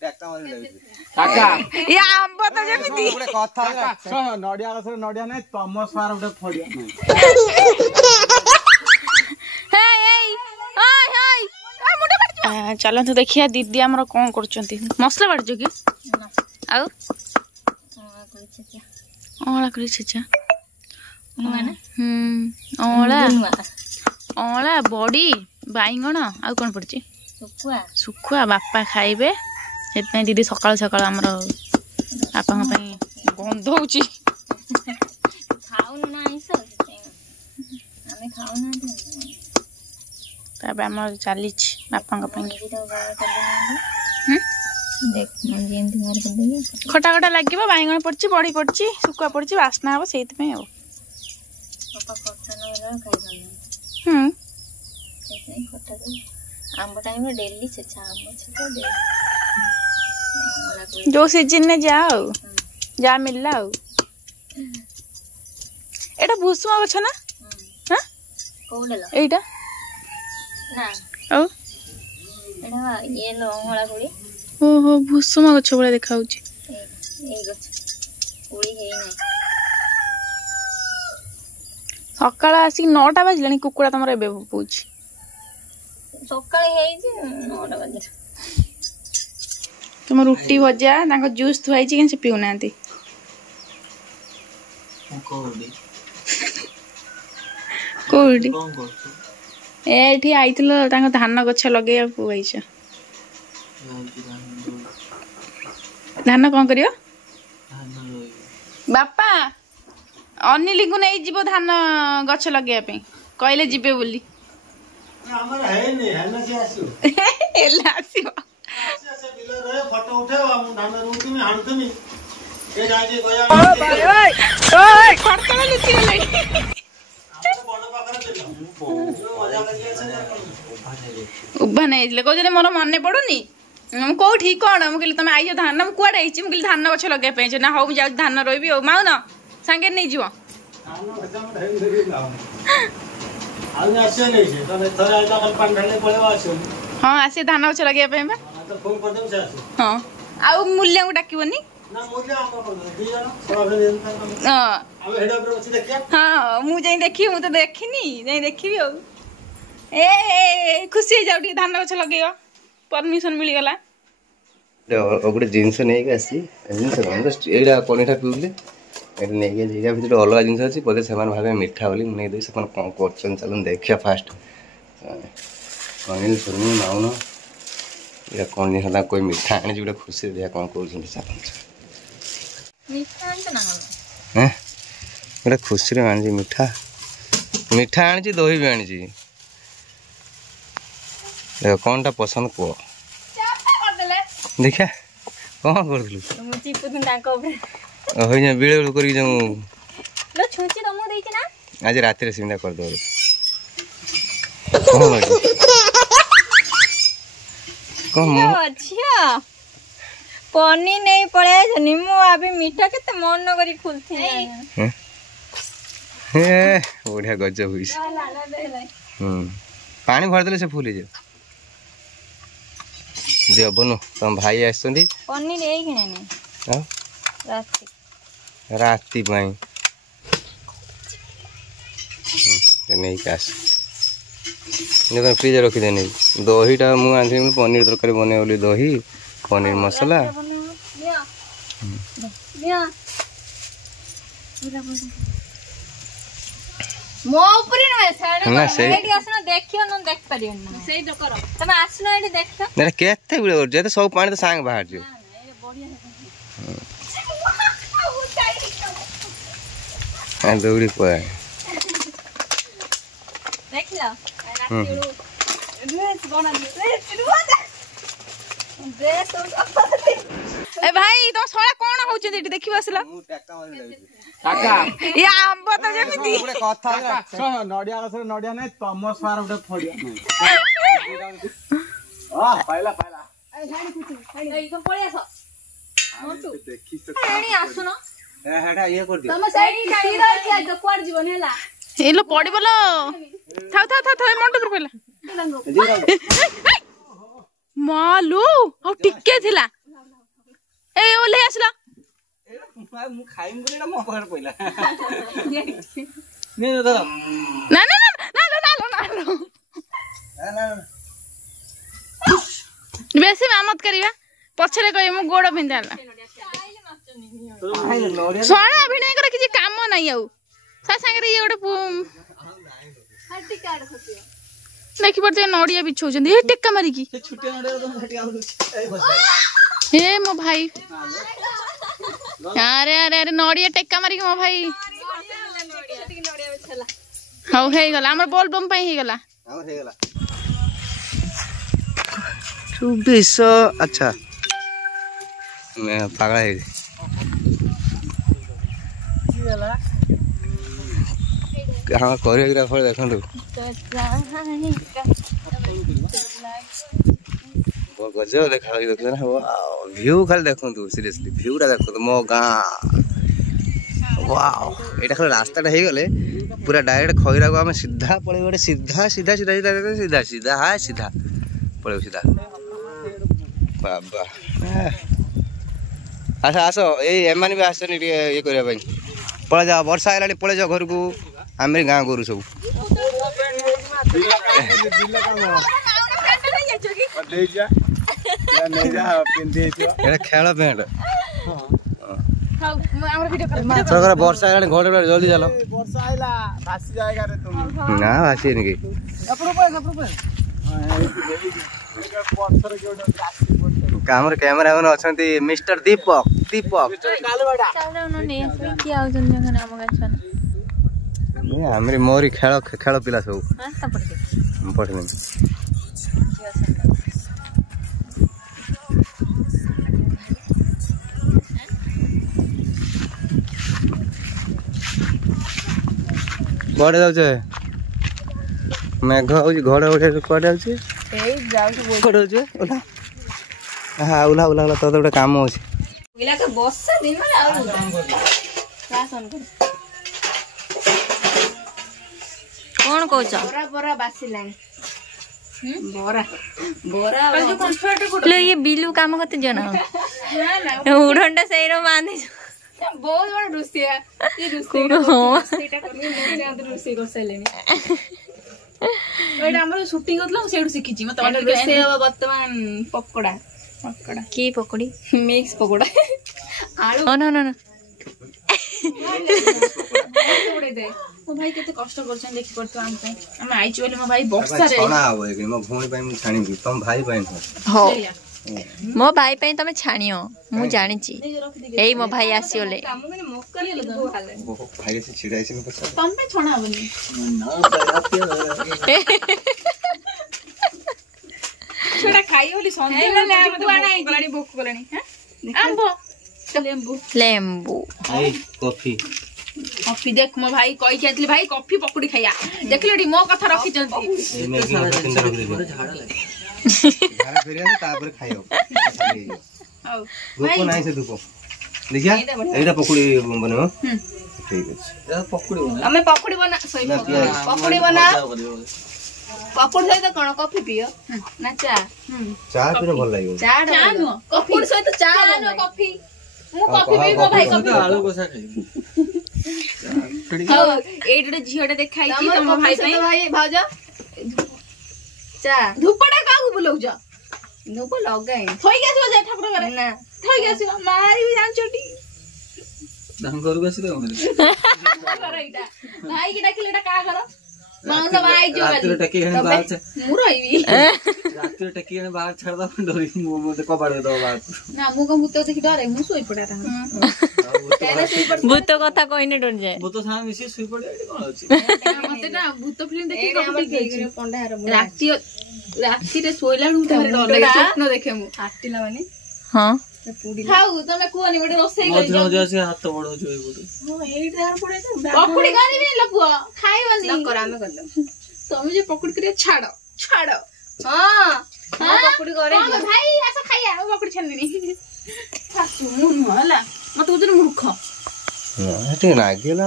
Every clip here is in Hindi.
काका ये आंब तो जेमिति गोटे कथा नडिया गछ नडिया नै तम सार गोटे फडिया नै हे ओय ओय मुंडे काट चलो तो देखिया दीदी हमर कोन करचंती मसला काट जो कि आउ ओला करी छचा ओला ओला बड़ी बाइगण आउ कोन पड़ची सुखुआ बापा खाइबे से दीदी सकाल सकाल आमर बापा गंध हो चली बापा खटा खटा लगे बैगण पड़ी बड़ी पड़ी सुखुआ पड़ी बास्ना हम से जो सीजन ने जाओ जा मिलला एटा भूसुमा गछ ना हां कोडला एटा ना ओ एटा ये लोंगळा कोडी ओहो भूसुमा गछ बडा देखाउची ए गछ कोडी हे नै सकाळ आसी 9टा बाजलानी कुकुडा तमर एबे पूछ सकाळ हे जे 9टा बाजला तुम रुटी भजा जूस थुआई से पीऊना एठी आइथिल धान गछ लगे धान कौन करियो बापा अनिल को नहीं जीवो धान गछ लगे कहले जीवे बोली फोटो उठाओ धान रोटी हाणुतमी ए जाजे गया खड़कला लुचि गेलै उभा नहीं कहते मोर मन पड़ुनी कौटी कौन मुझे तुम आई धान मुझे आई मुझे धान गछ लगे ना हो जाऊँ धान रही माउ न सांगे नहीं जीव हाँ आसी धान गछ लगे हाँ आउ मूल्य को डाकबनी हाँ मुझे देखी तो देखनी देखी ए खुशी जाऊ धान गछ लगे परमिशन मिल गला गोटे जिनस नहीं आसी जिनस एटा कणीटा पीउले ये भर अलग जिन अच्छी बोधे से भावे मिठा बोली नहीं दे कौन कर चलो देखिए फास्ट अनिल सुनी माउन ये कौन जिन कोई मिठा आनी गोटे खुशी देखा कौन कर गोटे खुशी आनी मिठा मिठा आनी दही भी आनी कौनटा पसंद कह देखा कौन करूँ बिले बिले कर आज रात सीधा कर दो पनी नहीं पड़े मु अभी मीठा के मन करी खुलती बढ़िया गजब हुई पानी भरदे से फुल जाए दियो बनु तुम भाई आसुँच पनीर राति नहीं आस फ्रिज रखीदे नहीं दहीटा मुझे पनीर तरकारी बने बोली दही पनीर मसला केते सब पानी तो सांग बाहर जो दौड़ी पड़े ए भाई तुम सळा कोन होउछे एटी देखि बसला काका ये आंब तो जेमिति गोटे कथा नडिया गछ नडिया नै तम सार गोटे फडिया नै आ पाइला पाइला ए गाडी कुछ ए तुम पळे आसो मोटू देखि तो एनी आसुनो ए हेडा ये कर दे तुम साइड गाडी रहती आज कोड जीवन हैला ए लो पड़ी बोलो थाउ थाउ थाउ मोटू पर पहला मालू आ टिके थिला ମୁଁ ଖାଇମି ବୋଲି ଏଟା ମୋ ପାଖରେ ପଇଲା ନା ନା ନା ବେଶୀ ମାମତ କରିବା ପଛରେ କହିବେ ମୁଁ ଗୋଡ଼ ପିନ୍ଧା ହେଲା ଶୁଣ ଭିଣେଇଙ୍କର କିଛି କାମ ନାହିଁ ଆଉ ତା ସାଙ୍ଗରେ ଇଏ ଗୋଟେ ଦେଖିପାରୁଥିବେ ନଡ଼ିଆ ବିଛଉଛନ୍ତି ଏ ଟେକା ମାରିକି ଏ ମୋ ଭାଇ ଆରେ ଆରେ ଆରେ ନଡ଼ିଆ ଟେକା ମାରିକି ମୋ ଭାଇ ହଉ ହେଇଗଲା ଆମର ବୋଲବମ୍ ପାଇଁ ହେଇଗଲା अच्छा मैं पागल है हाँ कोरियोग्राफर देखो गजब देखा देखो ना व्यू खाली देखो सीरियसली व्यूटा देखो मो गाँ वाओ एटा खाली रास्ता हो गले पूरा डायरेक्ट खैरा को आम सीधा पड़े सीधा सीधा सीधा सीधा सीधा सीधा हाँ सीधा पड़े सीधा बाबा अच्छा आस एमानी भी आसनी ये करने पड़े जाओ वर्षा है पड़े जाओ घर को आम गाँ गोरु सब खेल पेंट वर्षा है घर जल्दी चलो ना भासी कैमरा कैमरा मैंने अच्छा मिस्टर दीपक दीपक मोरी खेल खेल पिला सब पठे कड़े जाऊे मेघ हो घड़ उठे कड़े जाऊे हाँ ओला ओला ओला तो गोटे कम अच्छे कौन कौन ये बिलु काम करते जना उड़ंडा सही रो बांधे बहुत बड़ा रुसिया ये रुसिया शूटिंग शिखी बर्तमान पकोड़ा पकोड़ा की पकोड़ी मिक्स पकोड़ा आलू ना ना मो भाई केते कष्ट करछन देखि पड़तो हम आइछ बोले मो भाई बक्सा रे छणा होय कि मो भूणी पई मु छाणी भी तुम भाई पई हो मो भाई पई तमे छाणियो मु जानि छी एई मो भाई आसीओले काम में मोकल ले दो हाले भाई से छिड़ाई से तुम पे छणा बनी छोड़ा खाई होली संदे लेम्बू आनाई गलानी भूख गलानी हैं आंबो लेम्बू लेम्बू आई कॉफी कॉफी देख मो भाई कहि के भाई कॉफी पकोड़ी खाया देखलेडी मो कथा रखी जंती ए मैं झाड़ा फेरिया तापर खायो हां भूख नाही से धुको देखिया एटा पकोड़ी बनो ठीक है पकोड़ी बना हमें पकोड़ी बना सही पकोड़ी बना पकोड़ी सहित कोन कॉफी पियो ना चा चा पिनो भल लागियो चा नो पकोड़ी सहित चा नो कॉफी मु कॉफी पी मो भाई कॉफी आलू कोसा खाई एडे झियोडे देखाई छी तम भाई पे भाई भाउजा चा धुपडा कागु बुलौ जा धुप लगाई थई गेसो जे ठाकुर करे ना थई गेसो मारी भी जान छोटी दांगर को आसी दे करैटा भाई की डाकिलेटा का करो माउंट भाई जो रात टकी हने बाहर मु रहिबी रात टकी हने बाहर छाड़ दा डरी मो मते कबाड़ दो बात ना मु को मुतो देखि डरे मु सोई पड़ा रहा भूत कथा कहिने डर जाए भूत सा मिसी सुई पड़े एटी कोन अछि मते ना भूत फिल्म देखि कपटी गई पंडाहार राती राती रे सोइला डु तमरे डर लागे स्वप्न देखे मु आटिला माने हां खाऊ तमे कोनी गोटे रोसई करी मधुर मधुर से हाथ बड़ हो जोई बोडी हो एई दार पड़े त पकोड़ी गानी नि लपुआ खाइबनी नकर आमे करलो तमे जे पकोड़ी करे छाड़ो छाड़ो हां हां पकोड़ी करे भाई आसा खाइया पकोड़ी छाननी सासु मु न हला मत उजन मूर्ख हटे ना गेला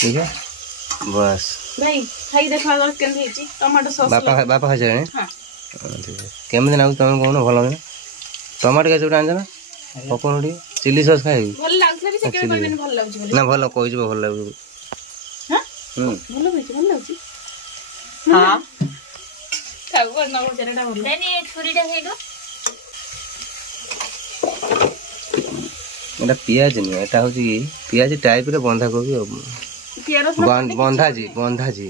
ठीक है बस भाई खाई देखा गल केन हेची टमाटो सॉस बापा खाइ जाने हां केमन ना तुम कोन भलो ना टमाटो के जोटा आनछ ना पकोड़ी चिली सॉस खाइबी ଭଲ ଲାଗୁଥିଲା ବି ସେ କେବେ କହିବେନି ଭଲ ଲାଗୁଛି ବୋଲି ना भल कहि भल लागु ହାଁ ଭଲ ଲାଗୁଛି ହଁ ଖାଉ ଭଲ ନ କରୁଛଟା ଭଲ ଦେନି ଛୁରୀଟା ହେଇଡୁ एटा पियाज नहीं एटा हो पियाज टाइप रे बंधा कोबी बंधा जी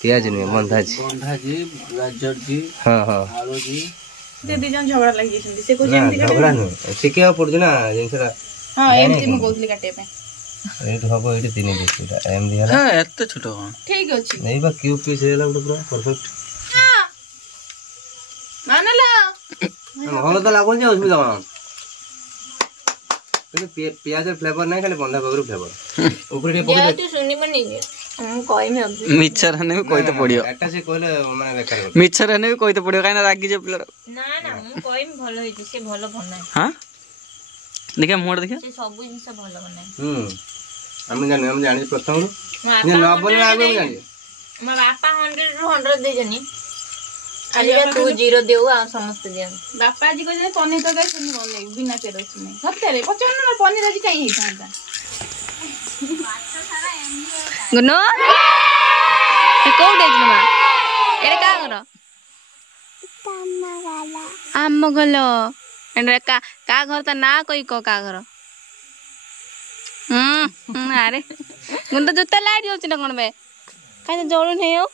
पियाज नहीं बंधा जी गाजर जी हाँ हाँ आलू जी से दी जन झगड़ा लागि जेसंती से कोचे एमती झगड़ा नहीं शिखिया पड़छ ना जिनसरा हां एमती म कहतली काटे पे एट हबो एट 3 पीस एटा एम दिया ना हां एत छोटो ठीक अछि नहीं बा क्यूब पीस हेला पूरा परफेक्ट मानला भलो तो लागो जे असुविधा 근데 पियाज फ्लेवर नहीं खाली बंधा कोबी फ्लेवर ऊपर टे पके तू सुनी बनी हम कोई में अब मिक्सर हने भी कोई तो पड़ियो एटा से कहले माने बेकार मिक्सर हने भी कोई तो पड़ियो काना रागी जे प्लेयर ना ना हम कोई में भलो होई से भलो बनाए हां देखा मोड़ देखा से सब जिंस भलो बनाए हम जानि प्रथम नु मापा न बोले आगो जानि म बापा 100 ରୁ 100 दे जनी खाली तू 0 देऊ आ समस्त दियन बापा जी कहले पनीर तो गाय सुनी बने बिना तेल अछि नहीं सत्य पचन ना पनीर आज काई हे थांता गुनो ए को देजन मा एरे का करो आम गलो एरे का घर त ना कोई को का घर अरे गुन तो जूता लाइट होछि ना कोन बे काई जळु नै हो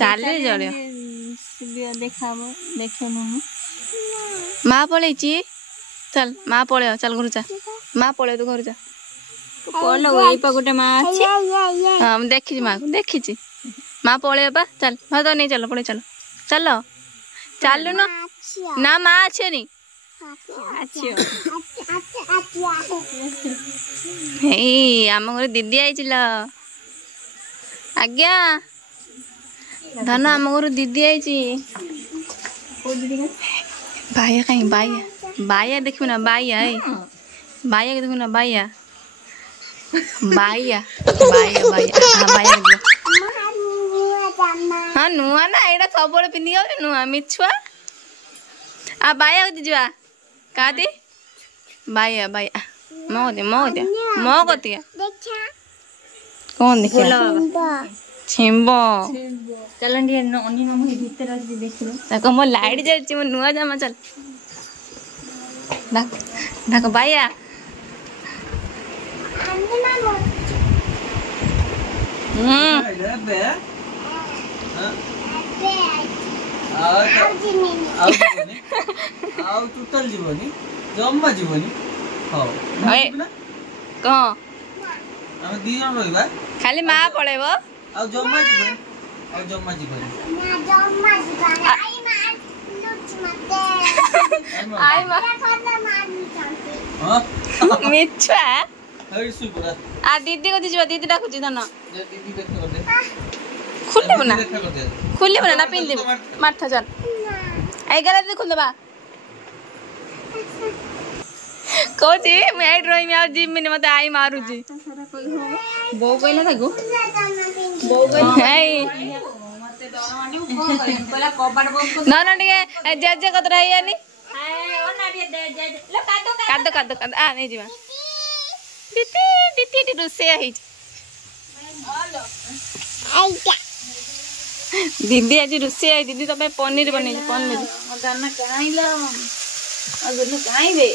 चाले जळियो देखाबो देखे न माँ पड़े चल माँ पड़े चल घर जा माँ पड़े तू घर जा कोन लगो ए पा गोटे मां अछि हाँ देखी माँ को देखी माँ पड़े बा चल भात तो नहीं चलो पड़े चलो चलो चलु ना माँ अच्छे नहीं आम घर दीदी आई आज्ञा धन आम घर दीदी आई बाया कहीं बाया देखू ना बाया बाया के देखू ना बाया बाया बाया बाया हाँ बाया हाँ नुआ ना एटा सब पिंधि गले नुआ मिछुआ आ बाया दीजिए का दी बाया बाया मो कतिया कौन देखिए छिम्बो चलन डी ननी नम भीतर आज देखलो देखो मो लाइट जलची मो नुआ जामा चल देखो बाया टोटल जीवनी जम्मा जीवनी हां कह हम दी जन रहिबा खाली माँ पड़ेबो आ जम्मा जीवनी आई माँ हां मिछुआ हई सुई पड़ा आ दीदी को दीजिए दीदी डाकुची धन दीदी देख कर दे खुले बना देखा कर दे खुले बना ना पिन दे माथा चल आई गला दे खुल दबा कोची मैं ड्राइंग में आ जिम में मते आई मारू जी बो कहला थागो बो कहला मते डर माने को कहला कबाट बंद ना ना टिके जे जे कत रही यानी ओ ना दे लो कादो आ नहीं जीवा टीटी रुसे आई दीदी आज रुसे आई दीदी तमे पनीर बनै पनीर दाना काई लो अगुन काई बे